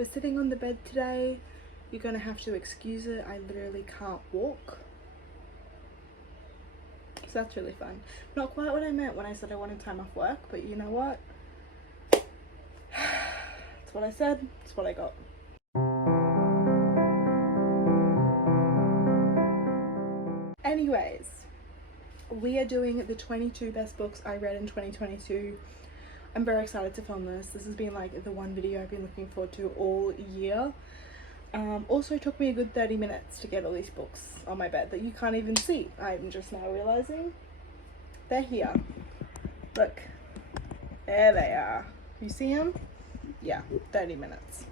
We're sitting on the bed today. You're gonna have to excuse it. I literally can't walk. So that's really fun. Not quite what I meant when I said I wanted time off work, but you know what? That's what I said. It's what I got. Anyways, we are doing the 22 best books I read in 2022. I'm very excited to film this. This has been like the one video I've been looking forward to all year. Also took me a good 30 minutes to get all these books on my bed that you can't even see. I'm just now realizing they're here. Look, there they are. You see them? Yeah, 30 minutes.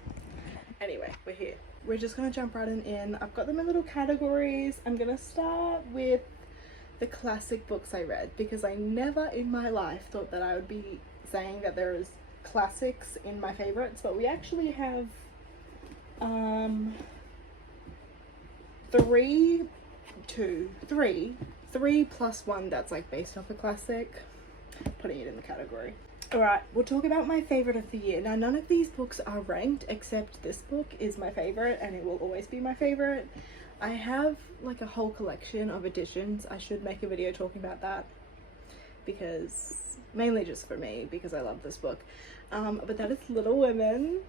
Anyway, we're here. We're just gonna jump right in. I've got them in little categories. I'm gonna start with the classic books I read, because I never in my life thought that I would be saying that there is classics in my favorites, but we actually have three plus one that's like based off a classic, putting it in the category. Alright, we'll talk about my favorite of the year. Now, none of these books are ranked except this book is my favorite and it will always be my favorite. I have like a whole collection of editions. I should make a video talking about that, because mainly just for me, because I love this book. But that is Little Women.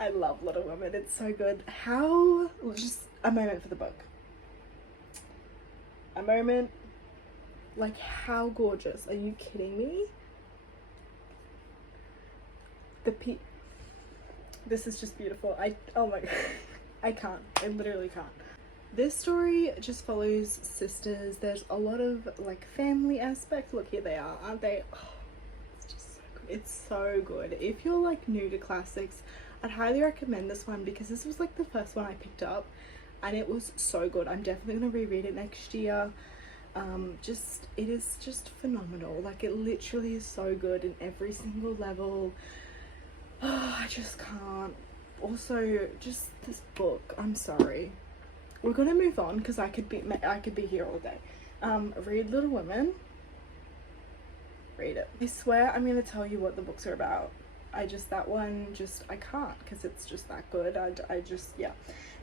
I love Little Women. It's so good. Just a moment for the book. A moment. Like, how gorgeous. Are you kidding me? This is just beautiful. Oh my god. I can't. I literally can't. This story just follows sisters. There's a lot of like family aspects. Look, here they are, aren't they? Oh, it's just so good. It's so good. If you're like new to classics, I'd highly recommend this one, because this was like the first one I picked up and it was so good. I'm definitely gonna reread it next year. It is just phenomenal. Like, it literally is so good in every single level. Oh, I just can't. Also, just this book, I'm sorry. We're gonna move on because I could be here all day. Read Little Women. Read it. I swear I'm gonna tell you what the books are about. I can't, because it's just that good. Yeah.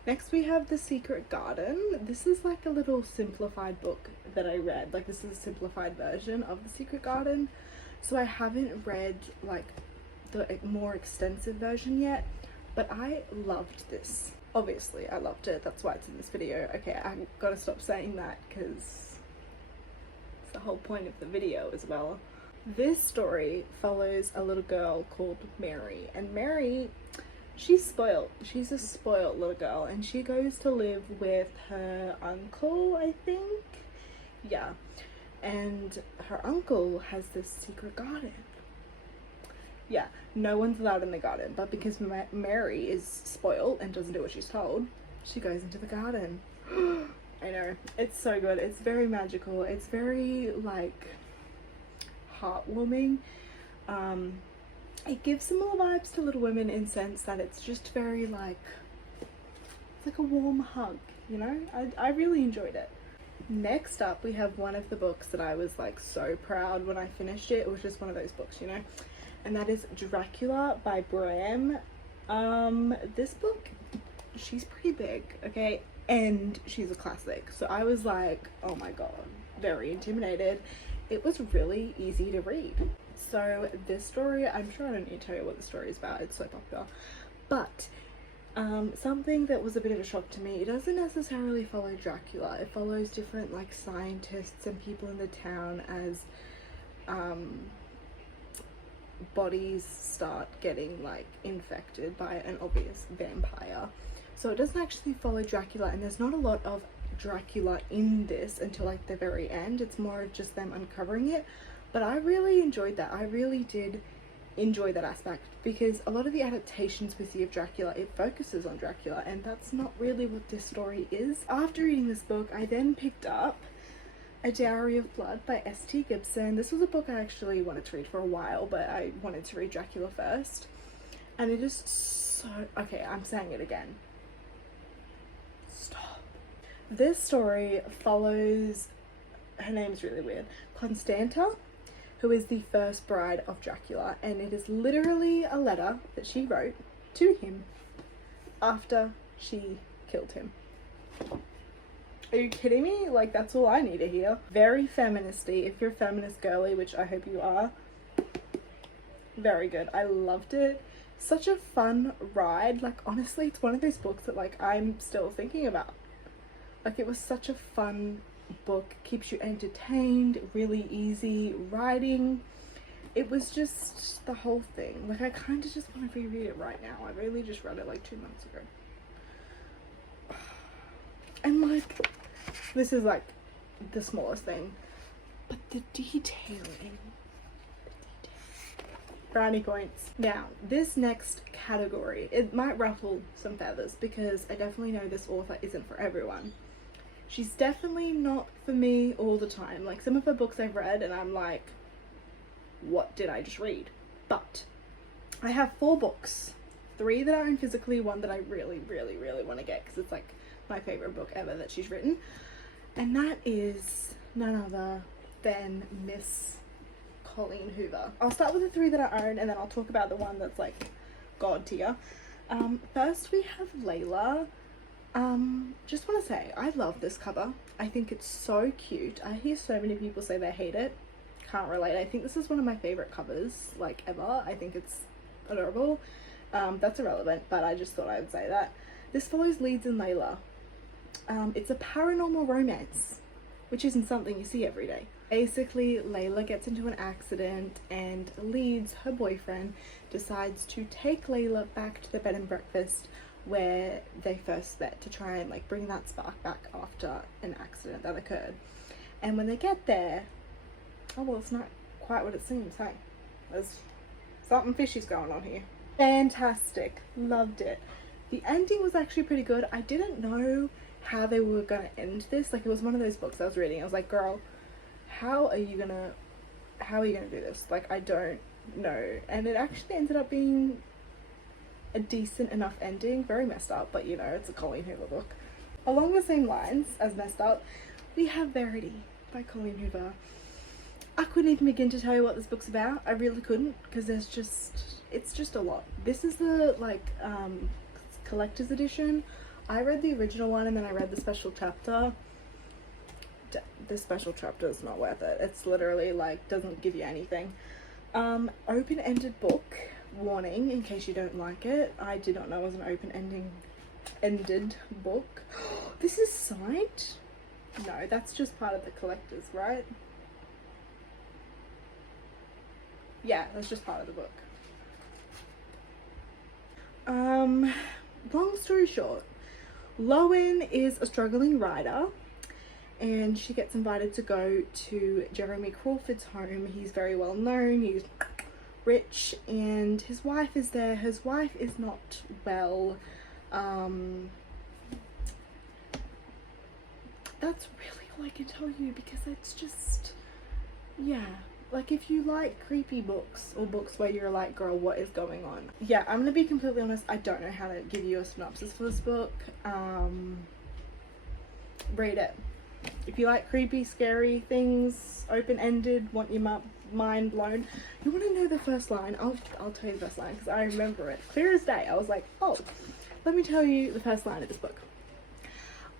Next we have The Secret Garden. This is like a little simplified book that I read. Like, this is a simplified version of The Secret Garden. So I haven't read like the more extensive version yet, but I loved this. Obviously I loved it, that's why it's in this video. Okay, I gotta stop saying that because it's the whole point of the video as well. This story follows a little girl called Mary, and Mary, she's spoiled. She's a spoiled little girl, and she goes to live with her uncle, I think. Yeah, and her uncle has this secret garden. Yeah, no one's allowed in the garden, but because Mary is spoiled and doesn't do what she's told, she goes into the garden. I know, it's so good. It's very magical. It's very like heartwarming. It gives similar vibes to Little Women in sense that it's just very like, it's like a warm hug, you know? I really enjoyed it. Next up, we have one of the books that I was like so proud when I finished it. It was just one of those books, you know? And that is Dracula by Bram. This book, she's pretty big, okay? And she's a classic. So I was like, oh my god, very intimidated. It was really easy to read. So this story, I'm sure I don't need to tell you what the story is about, it's so popular. But something that was a bit of a shock to me, it doesn't necessarily follow Dracula. It follows different like scientists and people in the town as bodies start getting like infected by an obvious vampire. So it doesn't actually follow Dracula, and there's not a lot of Dracula in this until like the very end. It's more of just them uncovering it, but I really enjoyed that. I really did enjoy that aspect, because a lot of the adaptations we see of Dracula, it focuses on Dracula, and that's not really what this story is. After reading this book, I then picked up A Dowry of Blood by S.T. Gibson. This was a book I actually wanted to read for a while, but I wanted to read Dracula first. And it is so... okay, I'm saying it again. Stop. This story follows... her name's really weird. Constanta, who is the first bride of Dracula. And it is literally a letter that she wrote to him after she killed him. Are you kidding me? Like, that's all I need to hear. Very feministy. If you're a feminist girly, which I hope you are, very good. I loved it. Such a fun ride. Like, honestly, it's one of those books that, like, I'm still thinking about. Like, it was such a fun book. Keeps you entertained, really easy writing. It was just the whole thing. Like, I kind of just want to reread it right now. I really just read it like 2 months ago. And like, this is like the smallest thing, but the detailing. Brownie points. Now, this next category, it might ruffle some feathers because I definitely know this author isn't for everyone. She's definitely not for me all the time. Like, some of her books I've read and I'm like, what did I just read? But I have 4 books, 3 that I own physically, 1 that I really want to get because it's like my favorite book ever that she's written, and that is none other than Miss Colleen Hoover. I'll start with the 3 that I own and then I'll talk about the one that's like god tier. First we have Layla. Just want to say I love this cover. I think it's so cute. I hear so many people say they hate it. Can't relate. I think this is one of my favorite covers like ever. I think it's adorable. That's irrelevant, but I just thought I would say that. This follows Leeds and Layla. It's a paranormal romance, which isn't something you see every day. Basically, Layla gets into an accident and Leeds, her boyfriend, decides to take Layla back to the bed and breakfast where they first met to try and like bring that spark back after an accident that occurred. And when they get there, oh well, it's not quite what it seems, hey? There's something fishy's going on here. Fantastic. Loved it. The ending was actually pretty good. I didn't know how they were gonna end this. Like, it was one of those books I was reading. I was like, girl, how are you gonna do this? Like, I don't know. And it actually ended up being a decent enough ending. Very messed up, but you know, it's a Colleen Hoover book. Along the same lines as messed up, we have Verity by Colleen Hoover. I couldn't even begin to tell you what this book's about. I really couldn't, because it's just a lot. This is the like collector's edition. I read the original one and then I read the special chapter. The special chapter is not worth it. It's literally like doesn't give you anything. Open-ended book. Warning, in case you don't like it. I did not know it was an open-ended book. This is signed? No, that's just part of the collector's, right? Yeah, that's just part of the book. Long story short, Lowen is a struggling writer and she gets invited to go to Jeremy Crawford's home. He's very well known, he's rich, and his wife is there. His wife is not well. That's really all I can tell you because it's just, yeah. Like, if you like creepy books or books where you're like, girl, what is going on? Yeah, I'm gonna be completely honest, I don't know how to give you a synopsis for this book. Read it. If you like creepy, scary things, open-ended, want your mind blown, you want to know the first line, I'll tell you the first line because I remember it clear as day. I was like, oh, let me tell you the first line of this book.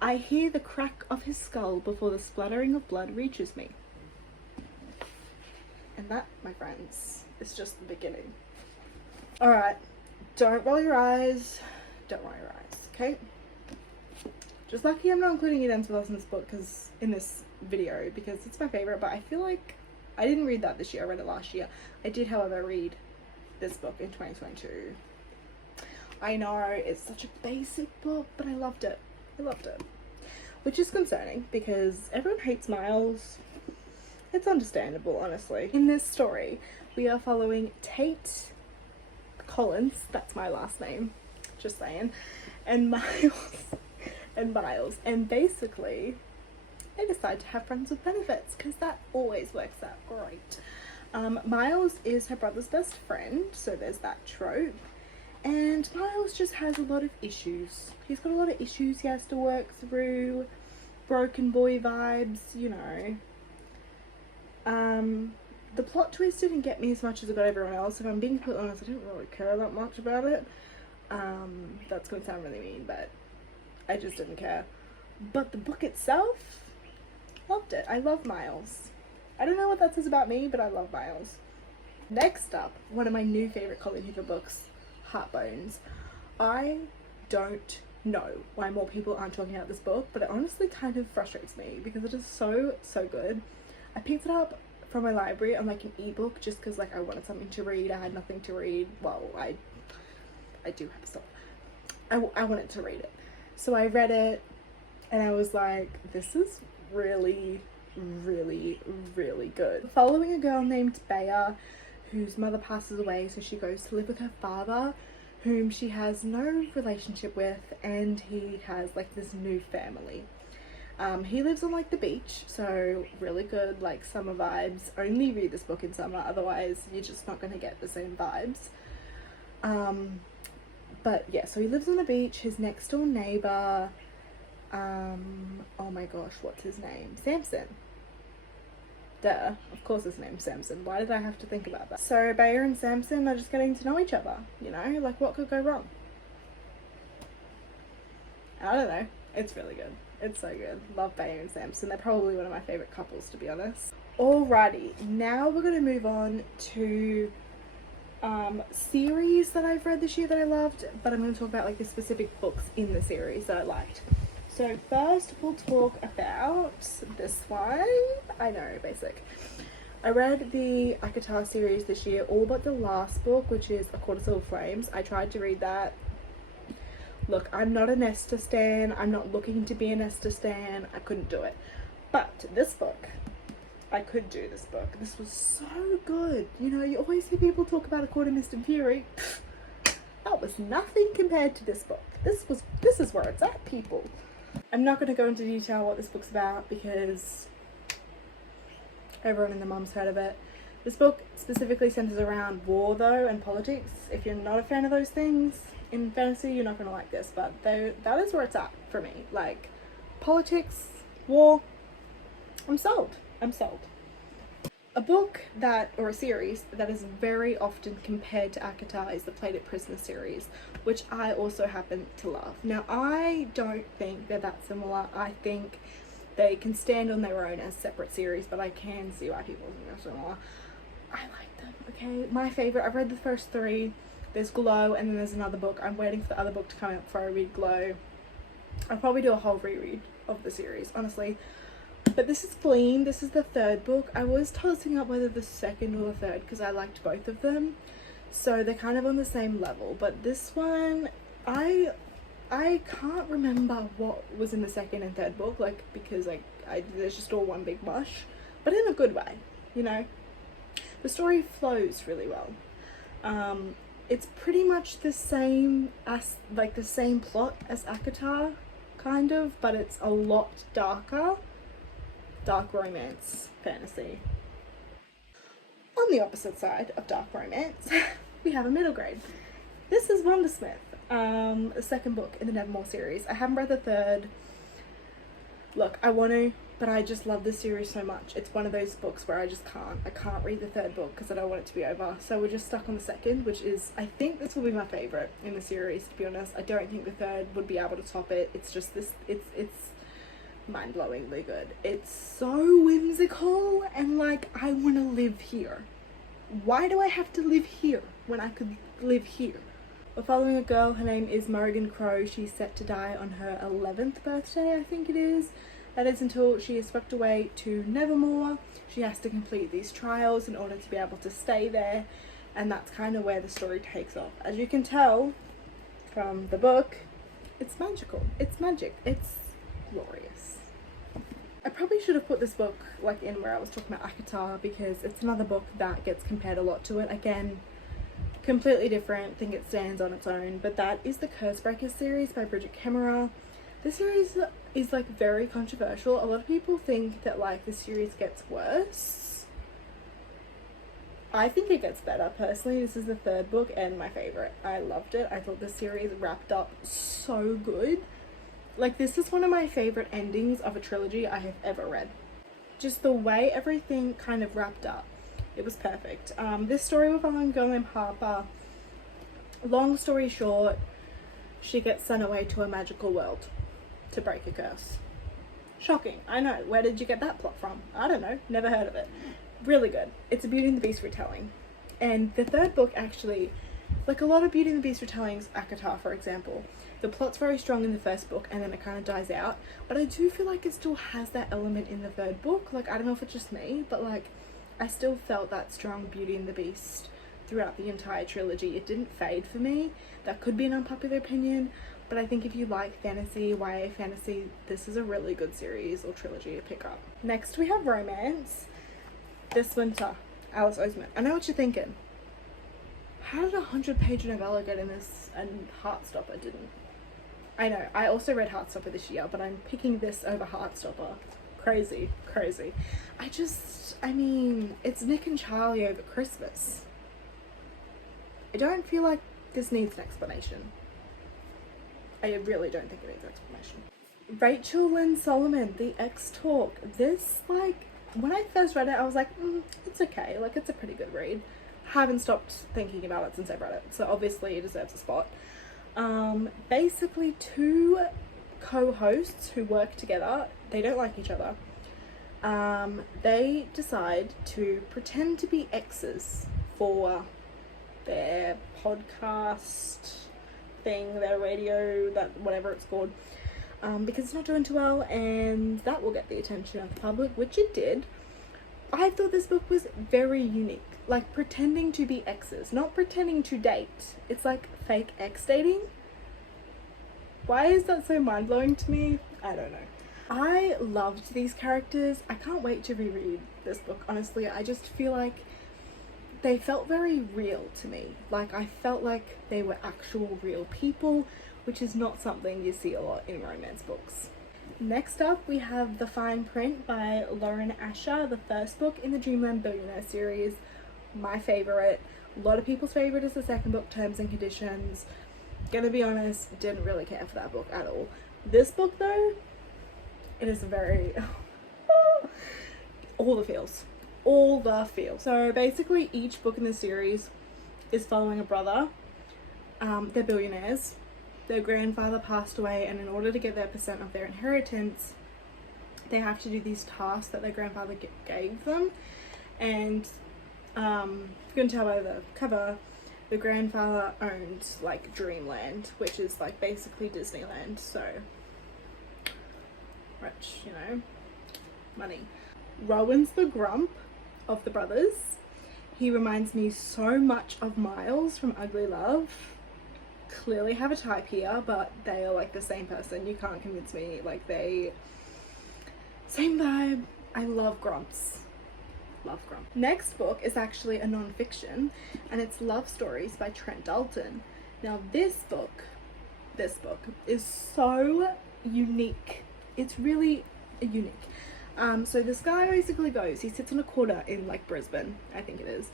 I hear the crack of his skull before the splattering of blood reaches me. And that, my friends, is just the beginning. Alright, don't roll your eyes. Don't roll your eyes, okay? Just lucky I'm not including Eden with us in this book, in this video, because it's my favourite, but I feel like I didn't read that this year, I read it last year. I did, however, read this book in 2022. I know, it's such a basic book, but I loved it. I loved it. Which is concerning, because everyone hates Miles. It's understandable, honestly. In this story, we are following Tate Collins, that's my last name, just saying, and Miles. And basically, they decide to have friends with benefits, because that always works out great. Miles is her brother's best friend, so there's that trope. And Miles just has a lot of issues. He's got a lot of issues he has to work through, broken boy vibes, you know. The plot twist didn't get me as much as it got everyone else. If I'm being completely honest, I didn't really care that much about it. That's going to sound really mean, but I just didn't care. But the book itself, loved it. I love Miles. I don't know what that says about me, but I love Miles. Next up, one of my new favourite Colleen Hoover books, Heartbones. I don't know why more people aren't talking about this book, but it honestly kind of frustrates me because it is so good. I picked it up from my library on like an ebook just because like I wanted something to read. I had nothing to read. Well, I do have stuff. I wanted to read it, so I read it and I was like, this is really good. Following a girl named Bea whose mother passes away, so she goes to live with her father, whom she has no relationship with, and he has like this new family. He lives on like the beach, so really good, like summer vibes. Only read this book in summer, otherwise you're just not going to get the same vibes. But yeah, so he lives on the beach. His next door neighbor, oh my gosh, what's his name? Samson. Duh, of course his name's Samson. Why did I have to think about that? So Bea and Samson are just getting to know each other, you know, like what could go wrong? I don't know. It's really good. It's so good. Love Bea and Samson. They're probably one of my favourite couples, to be honest. Alrighty, now we're going to move on to series that I've read this year that I loved, but I'm going to talk about like the specific books in the series that I liked. So first we'll talk about this one. I know, basic. I read the ACOTAR series this year, all but the last book, which is A Cortisol of Flames. I tried to read that. Look, I'm not a Nesta stan. I'm not looking to be a Nesta stan. I couldn't do it. But this book, I could do this book. This was so good. You know, you always hear people talk about A Court of Mist and Fury. That was nothing compared to this book. This is where it's at, people. I'm not going to go into detail what this book's about because everyone and their mum's heard of it. This book specifically centers around war though and politics. If you're not a fan of those things in fantasy, you're not going to like this, but that is where it's at for me. Like politics, war, I'm sold. A book or a series that is very often compared to ACOTAR is the Played at Prisoner series, which I also happen to love. Now, I don't think they're that similar. I think they can stand on their own as separate series, but I can see why people think they're similar. I like them, okay? My favourite, I've read the first 3. There's Glow, and then there's another book. I'm waiting for the other book to come out before I read Glow. I'll probably do a whole reread of the series, honestly. But this is Gleam. This is the 3rd book. I was tossing up whether the 2nd or the 3rd because I liked both of them. So they're kind of on the same level. But this one, I can't remember what was in the 2nd and 3rd book, like, because there's just all one big mush. But in a good way, you know. The story flows really well. It's pretty much the same as, like, the same plot as ACOTAR, kind of, but it's a lot darker. Dark romance fantasy. On the opposite side of dark romance, we have a middle grade. This is Wondersmith, the 2nd book in the Nevermore series. I haven't read the 3rd. Look, I want to, but I just love this series so much. It's one of those books where I can't read the 3rd book because I don't want it to be over. So we're just stuck on the 2nd, which is, I think this will be my favourite in the series, to be honest. I don't think the 3rd would be able to top it. It's just this, it's mind-blowingly good. It's so whimsical and like, I want to live here. Why do I have to live here when I could live here? We're following a girl. Her name is Morrigan Crow. She's set to die on her 11th birthday, I think it is. That is until she is swept away to Nevermore. She has to complete these trials in order to be able to stay there, and that's kind of where the story takes off. As you can tell from the book, it's magical. It's magic. It's glorious. I probably should have put this book like in where I was talking about ACOTAR because it's another book that gets compared a lot to it. Again, completely different. I think it stands on its own, but that is the Cursebreaker series by Bridget Kemmerer. This series is like very controversial. A lot of people think that like the series gets worse. I think it gets better personally. This is the 3rd book and my favorite. I loved it. I thought the series wrapped up so good. Like, this is one of my favorite endings of a trilogy I have ever read. Just the way everything kind of wrapped up, it was perfect. This story we're following a girl named Harper. Long story short, she gets sent away to a magical world to break a curse. Shocking, I know. Where did you get that plot from? I don't know, never heard of it. Really good. It's a Beauty and the Beast retelling. And the third book actually, like a lot of Beauty and the Beast retellings, ACOTAR for example, the plot's very strong in the first book and then it kind of dies out, but I do feel like it still has that element in the third book. Like, I don't know if it's just me, but like I still felt that strong Beauty and the Beast throughout the entire trilogy. It didn't fade for me. That could be an unpopular opinion, but I think if you like fantasy, YA fantasy, this is a really good series or trilogy to pick up. Next we have romance. This winter, Alice Oseman. I know what you're thinking. How did a 100-page novella get in this and Heartstopper didn't? I know, I also read Heartstopper this year, but I'm picking this over Heartstopper. Crazy, crazy. I mean, it's Nick and Charlie over Christmas. I don't feel like this needs an explanation. I really don't think it needs an explanation. Rachel Lynn Solomon, The X Talk. This, like, when I first read it, I was like, it's okay. Like, it's a pretty good read. Haven't stopped thinking about it since I've read it, so obviously it deserves a spot. Basically two co-hosts who work together, they don't like each other. They decide to pretend to be exes for their podcast thing, their radio, that whatever it's called, because it's not doing too well, and that will get the attention of the public, which it did. I thought this book was very unique, like pretending to be exes, not pretending to date. It's like fake ex dating. Why is that so mind-blowing to me? I don't know. I loved these characters. I can't wait to reread this book, honestly. I just feel like they felt very real to me. Like, I felt like they were actual real people, which is not something you see a lot in romance books. Next up, we have The Fine Print by Lauren Asher, the first book in the Dreamland Billionaire series. My favourite. A lot of people's favourite is the second book, Terms and Conditions. Gonna be honest, didn't really care for that book at all. This book though, it is very... all the feels. All the feels. So basically each book in the series is following a brother. They're billionaires. Their grandfather passed away, and in order to get their percent of their inheritance, they have to do these tasks that their grandfather gave them. And you can tell by the cover, the grandfather owned like Dreamland, which is like basically Disneyland. So rich, you know, money. Rowan's the grump of the brothers. He reminds me so much of Miles from Ugly Love. Clearly have a type here, but they are like the same person. You can't convince me. Like, they... same vibe. I love grumps. Love grump. Next book is actually a non-fiction, and it's Love Stories by Trent Dalton. Now this book is so unique. It's really unique. So this guy basically goes, he sits on a quarter in like Brisbane, I think it is,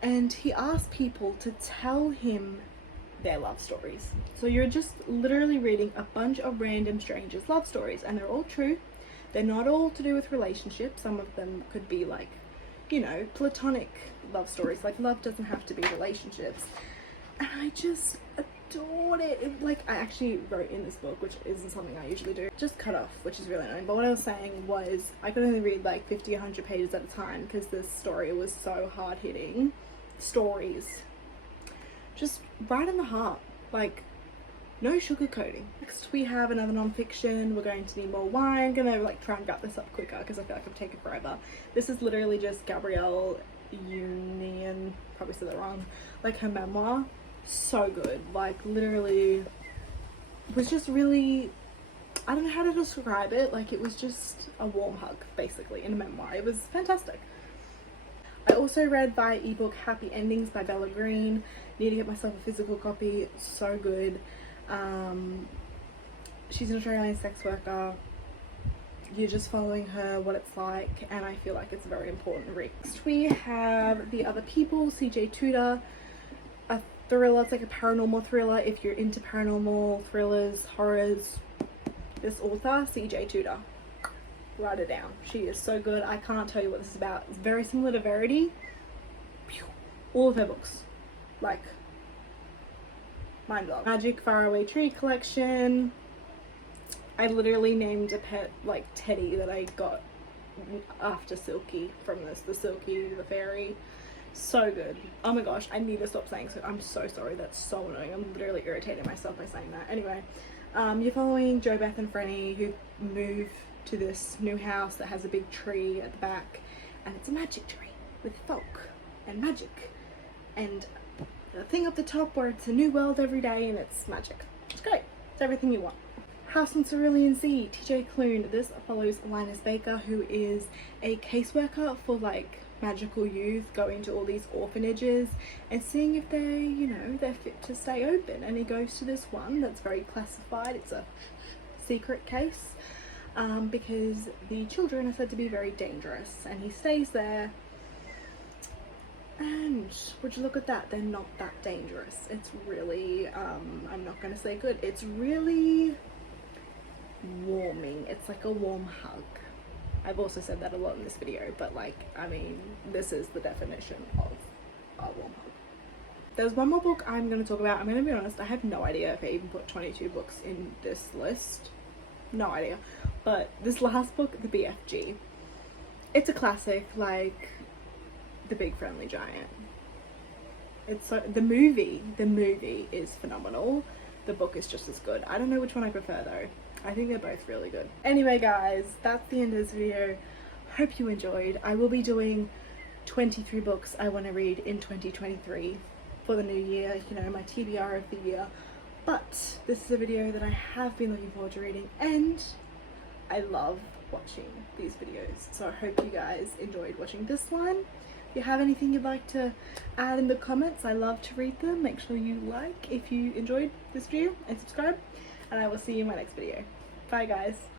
and he asks people to tell him their love stories. So you're just literally reading a bunch of random strangers' love stories, and they're all true. They're not all to do with relationships. Some of them could be like, you know, platonic love stories. Like, love doesn't have to be relationships. And I just adored it. Like, I actually wrote in this book, which isn't something I usually do, just cut off, which is really annoying. But what I was saying was I could only read like 50 or 100 pages at a time because this story was so hard-hitting. Stories just right in the heart, like no sugarcoating. Next we have another non-fiction. We're going to need more wine. I'm gonna like try and wrap this up quicker because I feel like I've taken forever. This is literally just Gabrielle Union, probably said that wrong, like her memoir. So good, like literally was just really, I don't know how to describe it, like it was just a warm hug basically in a memoir. It was fantastic. I also read by ebook Happy Endings by Bella Green. Need to get myself a physical copy. So good. She's an Australian sex worker. You're just following her, what it's like, and I feel like it's a very important read. Next we have The Other People, CJ Tudor. A thriller. It's like a paranormal thriller. If you're into paranormal thrillers, horrors, this author, CJ Tudor, write it down. She is so good. I can't tell you what this is about. It's very similar to Verity. All of her books, like mind blowing. Magic Faraway Tree Collection. I literally named a pet like Teddy that I got after Silky from this. The Silky, the fairy. So good. Oh my gosh, I need to stop saying so. I'm so sorry, that's so annoying. I'm literally irritating myself by saying that. Anyway, you're following Jo, Beth and Frenny, who move to this new house that has a big tree at the back, and it's a magic tree with folk and magic and a thing up the top where it's a new world every day and it's magic. It's great. It's everything you want. House on Cerulean Sea, TJ Clune. This follows Linus Baker, who is a caseworker for like magical youth, going to all these orphanages and seeing if they're, you know, they're fit to stay open. And he goes to this one that's very classified. It's a secret case because the children are said to be very dangerous, and he stays there. And would you look at that, they're not that dangerous. It's really I'm not gonna say good, it's really warming. It's like a warm hug. I've also said that a lot in this video, but like, I mean, this is the definition of a warm hug. There's one more book I'm going to talk about. I'm going to be honest, I have no idea if I even put 22 books in this list. No idea. But this last book, The BFG, it's a classic, like The Big Friendly Giant. It's so, the movie is phenomenal. The book is just as good. I don't know which one I prefer though. I think they're both really good. Anyway guys, that's the end of this video. Hope you enjoyed. I will be doing 23 books I want to read in 2023 for the new year, you know, my TBR of the year. But this is a video that I have been looking forward to reading, and I love watching these videos. So I hope you guys enjoyed watching this one. If you have anything you'd like to add in the comments, I love to read them. Make sure you like if you enjoyed this video and subscribe, and I will see you in my next video. Bye guys.